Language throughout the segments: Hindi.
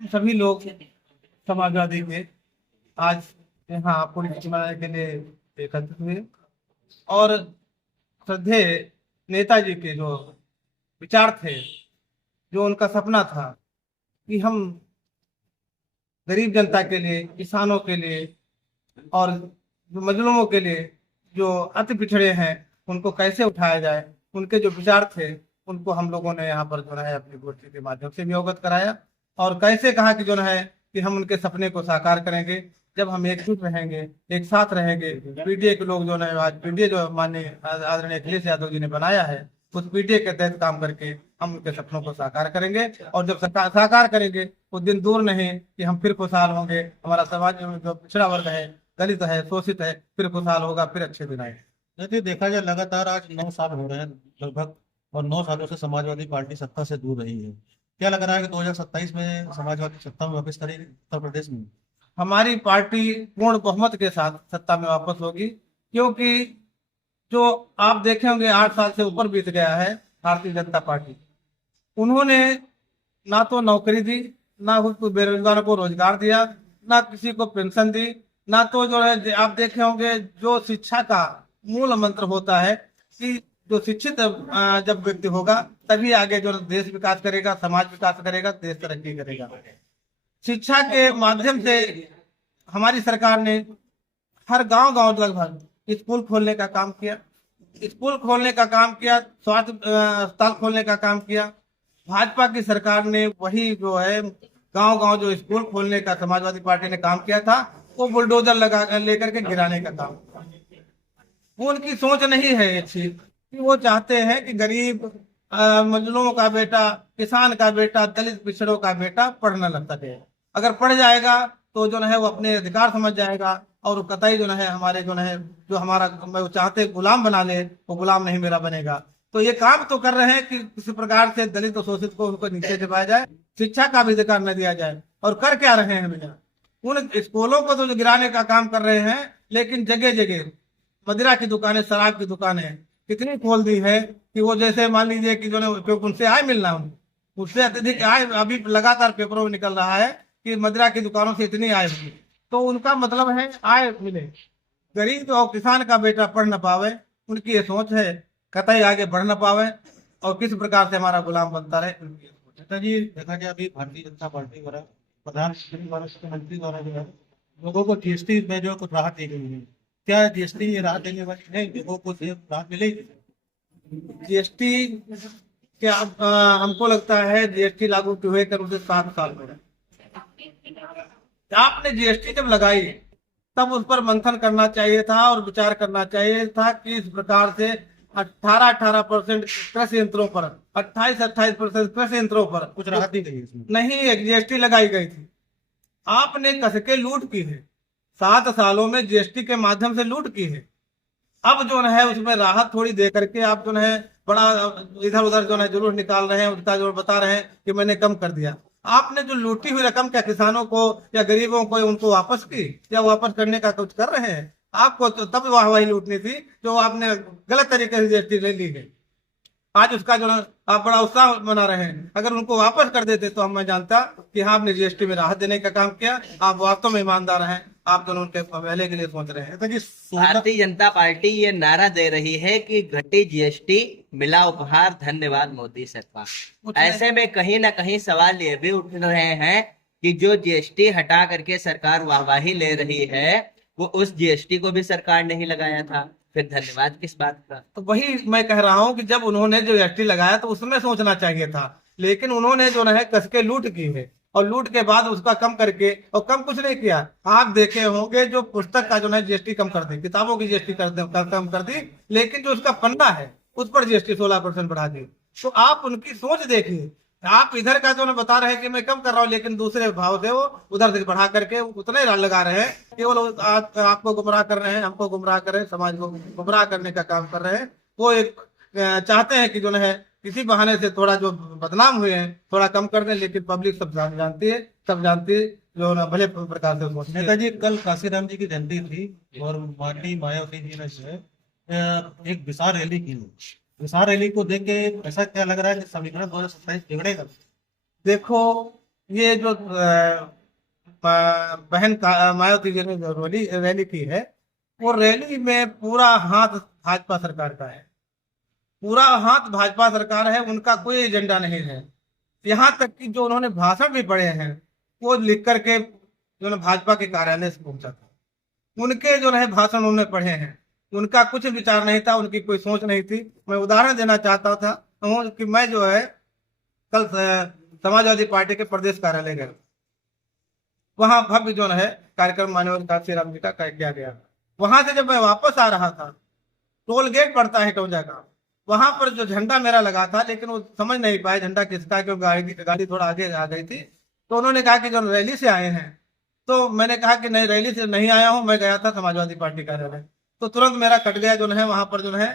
हम सभी लोग समाजवादी के आज यहाँ पुण्यतिथि मनाने के लिए एकत्रित हुए और श्रद्धेय नेताजी के जो विचार थे, जो उनका सपना था कि हम गरीब जनता के लिए, किसानों के लिए और जो मजलूमों के लिए, जो अति पिछड़े हैं, उनको कैसे उठाया जाए, उनके जो विचार थे उनको हम लोगों ने यहाँ पर जो है अपनी गोष्ठी के माध्यम से भी अवगत कराया और कैसे कहा कि जो है कि हम उनके सपने को साकार करेंगे जब हम एकजुट रहेंगे, एक साथ रहेंगे। पीडीए के लोग जो है आज पीडीए जो माननीय आदरणीय अखिलेश यादव जी ने बनाया है, उस पीडीए के तहत काम करके हम उनके सपनों को साकार करेंगे और जब साकार करेंगे वो दिन दूर नहीं कि हम फिर खुशहाल होंगे। हमारा समाज में जो पिछड़ा वर्ग है, दलित है, शोषित है, फिर खुशहाल होगा, फिर अच्छे दिन आएंगे। यदि देखा जाए लगातार आज 9 साल हो रहे हैं लगभग, और 9 सालों से समाजवादी पार्टी सत्ता से दूर रही है। क्या लग रहा है कि 2027 में समाजवादी सत्ता में वापस करेगी उत्तर प्रदेश में? हमारी पार्टी पूर्ण बहुमत के साथ सत्ता में वापस होगी, क्योंकि जो आप देखे होंगे 8 साल से ऊपर बीत गया है भारतीय जनता पार्टी, उन्होंने ना तो नौकरी दी, ना उसको बेरोजगारों को रोजगार दिया, ना किसी को पेंशन दी, ना तो जो है आप देखे होंगे जो शिक्षा का मूल मंत्र होता है कि जो शिक्षित जब व्यक्ति होगा तभी आगे जो देश विकास करेगा, समाज विकास करेगा, देश तरक्की करेगा। शिक्षा के माध्यम से हमारी सरकार ने हर गांव गांव लगभग स्कूल खोलने का काम किया, स्वास्थ्य अस्पताल खोलने का काम किया। भाजपा की सरकार ने वही जो है गांव गांव जो स्कूल खोलने का समाजवादी पार्टी ने काम किया था, वो बुलडोजर लगा लेकर के गिराने का काम। वो उनकी सोच नहीं है अच्छी कि वो चाहते हैं कि गरीब मजलूमों का बेटा, किसान का बेटा, दलित पिछड़ों का बेटा पढ़ न लग सके। अगर पढ़ जाएगा तो जो है वो अपने अधिकार समझ जाएगा और कतई जो है हमारे जो हमारा वो चाहते गुलाम बना ले, वो गुलाम नहीं मेरा बनेगा। तो ये काम तो कर रहे हैं कि किसी प्रकार से दलित और शोषित को उनको नीचे दबाया जाए, शिक्षा का भी अधिकार न दिया जाए। और कर क्या रहे हैं भैया, उन स्कूलों को तो गिराने का काम कर रहे हैं, लेकिन जगह जगह मदिरा की दुकानें, शराब की दुकानें कितनी खोल दी है कि वो जैसे मान लीजिए कि जो है उनसे आय मिलना, उससे अत्यधिक आय अभी लगातार पेपरों में निकल रहा है कि मदिरा की दुकानों से इतनी आय हुई। तो उनका मतलब है आय मिले, गरीब और किसान का बेटा पढ़ न पावे, उनकी ये सोच है, कतई आगे बढ़ न पावे और किस प्रकार से हमारा गुलाम बनता रहे, उनकी ये सोच है। नेताजी, देखा जाए अभी भारतीय जनता पार्टी द्वारा प्रधानमंत्री द्वारा, मुख्यमंत्री द्वारा जो है लोगों को जीएसटी में जो कुछ राहत दी गई है, क्या जीएसटी राहत देने वाली नहीं, लोगों को राहत मिलेगी? जीएसटी क्या हमको लगता है जीएसटी लागू हुए कर उसे 7 साल हो गए। आपने जीएसटी जब लगाई तब उस पर मंथन करना चाहिए था और विचार करना चाहिए था कि इस प्रकार से 18% कृषि यंत्रों पर, 28% कृषि यंत्रों पर कुछ राहत दी गई है इसमें? नहीं, एक जीएसटी लगाई गई थी। आपने कसके लूट की है, 7 सालों में जीएसटी के माध्यम से लूट की है। अब जो है उसमें राहत थोड़ी दे करके आप जो है बड़ा इधर उधर जो है जुलूस निकाल रहे हैं, उसका जो बता रहे हैं कि मैंने कम कर दिया। आपने जो लूटी हुई रकम क्या किसानों को या गरीबों को उनको वापस की या वापस करने का कुछ कर रहे हैं? आपको तो तब वाहवाही लूटनी थी जो आपने गलत तरीके से जीएसटी ले ली है। आज उसका जो है आप बड़ा उत्साह मना रहे हैं। अगर उनको वापस कर देते तो मैं जानता कि हाँ, आपने जीएसटी में राहत देने का काम किया, आप वास्तव में ईमानदार हैं, आप दोनों उनके पहले के लिए सोच रहे हैं। नेताजी, भारतीय जनता पार्टी ये नारा दे रही है कि घटी जीएसटी मिला उपहार, धन्यवाद मोदी सरकार। ऐसे में कहीं ना कहीं सवाल ये भी उठ रहे हैं कि जो जीएसटी हटा करके सरकार वाहवाही ले रही है, वो उस जीएसटी को भी सरकार ने ही लगाया था, फिर धन्यवाद किस बात का? तो वही मैं कह रहा हूँ कि जब उन्होंने जो जीएसटी लगाया तो उसमें सोचना चाहिए था, लेकिन उन्होंने जो है कसके लूट की है और लूट के बाद उसका कम करके, और कम कुछ नहीं किया। आप देखे होंगे जो पुस्तक का जो है जीएसटी कम कर दी, किताबों की जीएसटी कम कर दी, लेकिन जो उसका पन्ना है उस पर जीएसटी 16% बढ़ा दी। तो आप उनकी सोच देखिए, आप इधर का जो बता रहे हैं कि मैं कम कर रहा हूँ, लेकिन दूसरे भाव से वो उधर से बढ़ा करके उतने लगा रहे हैं, केवल आपको गुमराह कर रहे हैं, हमको गुमराह कर रहे हैं, समाज को गुमराह करने का काम कर रहे हैं। वो एक चाहते हैं कि जो है किसी बहाने से थोड़ा जो बदनाम हुए हैं थोड़ा कम कर दें, लेकिन पब्लिक सब जानती है, सब जानती है जो ना भले प्रकार से सोचती है। नेताजी, कल काशीराम जी की जयंती थी और माननीय मायावती जी ने जो है एक विशाल रैली की। विशाल रैली को देख के ऐसा क्या लग रहा है कि समीकरण 2027 बिगड़ेगा? देखो, ये जो बहन मायावती जी ने जो रैली की है, वो रैली में पूरा हाथ भाजपा सरकार का है, पूरा हाथ भाजपा सरकार है, उनका कोई एजेंडा नहीं है। यहाँ तक कि जो उन्होंने भाषण भी पढ़े हैं वो लिख करके जो है भाजपा के कार्यालय से पहुंचा था, उनके जो है भाषण उन्होंने पढ़े हैं, उनका कुछ विचार नहीं था, उनकी कोई सोच नहीं थी। मैं उदाहरण देना चाहता था कि मैं जो है कल समाजवादी पार्टी के प्रदेश कार्यालय गया, वहां भव्य जो है कार्यक्रम माननीय कांशीराम जी का किया गया। वहां से जब मैं वापस आ रहा था, टोल गेट पड़ता है टोंजा का, वहां पर जो झंडा मेरा लगा था, लेकिन वो समझ नहीं पाए झंडा किसका, क्योंकि गाड़ी थोड़ा आगे आ गई थी। तो उन्होंने कहा कि जो रैली से आए हैं, तो मैंने कहा कि नहीं, रैली से नहीं आया हूं, मैं गया था समाजवादी पार्टी कार्यालय। तो तुरंत मेरा कट गया जो है, वहां पर जो है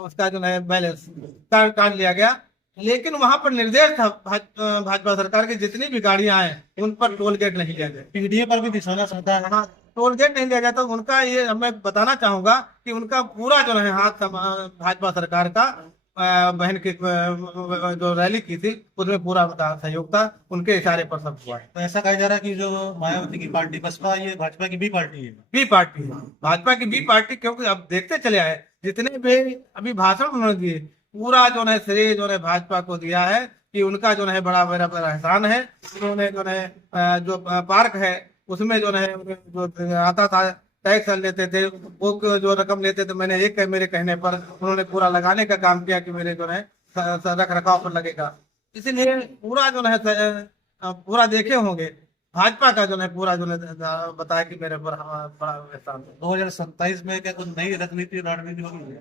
उसका जो है बैलेंस काट लिया गया। लेकिन वहां पर निर्देश था भाजपा सरकार की, जितनी भी गाड़ियां आए उन पर टोल गेट नहीं लिया जाए, पीडीए पर भी निशाना साधा है। हाँ, टोल गेट नहीं लिया जाता। उनका ये मैं बताना चाहूंगा कि उनका पूरा जो है हाथ भाजपा सरकार का बहन की जो रैली की थी उसमें पूरा उनका सहयोग था, उनके इशारे पर सब हुआ है। तो ऐसा कहा जा रहा है कि जो मायावती की पार्टी बसपा, ये भाजपा की बी पार्टी है। बी पार्टी है, भाजपा की बी पार्टी, क्योंकि अब देखते चले आए जितने भी अभी भाषण उन्होंने दिए, पूरा जो है श्रेय जो है भाजपा को दिया है कि उनका जो है बड़ा मेरा एहसान है। उन्होंने जो है जो पार्क है उसमें जो है जो आता था टैक्स लेते थे, वो जो रकम लेते थे, मैंने एक मेरे कहने पर उन्होंने पूरा लगाने का काम किया कि मेरे जो है रख रखाव पर लगेगा। इसलिए पूरा जो है पूरा देखे होंगे, भाजपा का जो है पूरा जो है बताया कि मेरे पर बड़ा एहसान है। 2027 में क्या कुछ नई रणनीति होगी?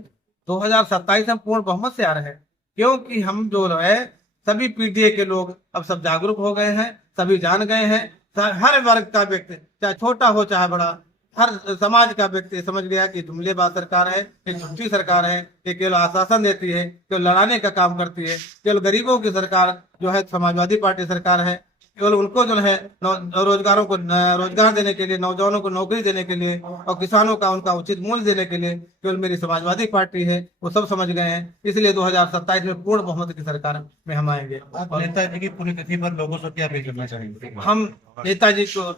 2027 हम पूर्ण बहुमत से आ रहे हैं, क्योंकि हम जो है सभी पीटीए के लोग अब सब जागरूक हो गए हैं, सभी जान गए हैं। हर वर्ग का व्यक्ति, चाहे छोटा हो चाहे बड़ा, हर समाज का व्यक्ति समझ गया कि जुमलेबाज सरकार है, ये झूठी सरकार है, ये केवल आश्वासन देती है, केवल लड़ाने का काम करती है। केवल गरीबों की सरकार जो है समाजवादी पार्टी सरकार है, केवल उनको जो है रोजगारों को रोजगार देने के लिए, नौजवानों को नौकरी देने के लिए और किसानों का उनका उचित मूल्य देने के लिए केवल मेरी समाजवादी पार्टी है, वो सब समझ गए हैं। इसलिए 2027 में पूर्ण बहुमत की सरकार में हम आएंगे। आप नेताजी की पुण्यतिथि पर लोगों से क्या अपील करना चाहेंगे? हम नेताजी को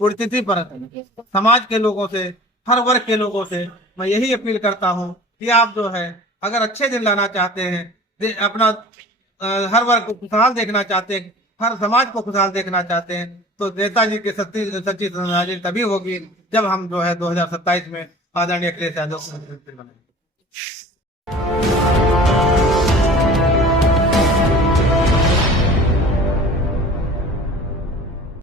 पुण्यतिथि पर समाज के लोगों से, हर वर्ग के लोगों से मैं यही अपील करता हूँ कि आप जो है अगर अच्छे दिन लाना चाहते हैं, अपना हर वर्ग को खुशहाल देखना चाहते हैं, हर समाज को खुशहाल देखना चाहते हैं, तो नेताजी की सच्ची श्रद्धांजलि तभी होगी जब हम जो है 2027 में आदरणीय अखिलेश यादव को बनाएंगे।